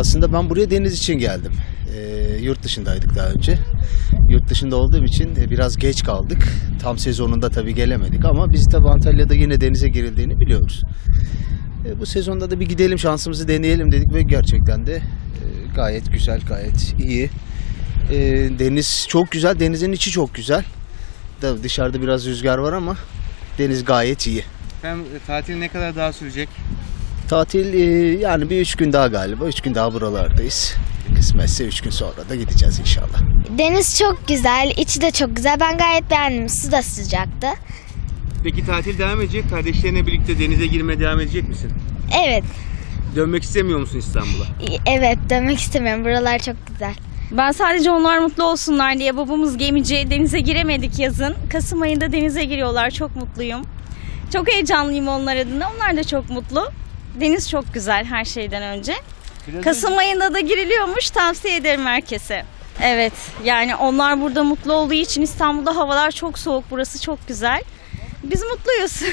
aslında ben buraya deniz için geldim. Ee, yurt dışındaydık daha önce. Yurt dışında olduğum için e, biraz geç kaldık. Tam sezonunda tabii gelemedik ama biz tabii Antalya'da yine denize girildiğini biliyoruz. E, bu sezonda da bir gidelim şansımızı deneyelim dedik ve gerçekten de e, gayet güzel, gayet iyi. E, deniz çok güzel, denizin içi çok güzel. Tabii dışarıda biraz rüzgar var ama deniz gayet iyi. Hem tatil ne kadar daha sürecek? Tatil e, yani bir üç gün daha galiba. Üç gün daha buralardayız. Kısmetse üç gün sonra da gideceğiz inşallah. Deniz çok güzel, içi de çok güzel. Ben gayet beğendim. Su da sıcaktı. Peki tatil devam edecek. Kardeşlerine birlikte denize girmeye devam edecek misin? Evet, Dönmek istemiyor musun İstanbul'a? evet dönmek istemiyorum. Buralar çok güzel. Ben sadece onlar mutlu olsunlar diye babamız gemici denize giremedik yazın. Kasım ayında denize giriyorlar çok mutluyum. Çok heyecanlıyım onlar adına. Onlar da çok mutlu. Deniz çok güzel her şeyden önce. Biraz Kasım ayında da giriliyormuş tavsiye ederim herkese. Evet yani onlar burada mutlu olduğu için İstanbul'da havalar çok soğuk burası çok güzel. Biz mutluyuz.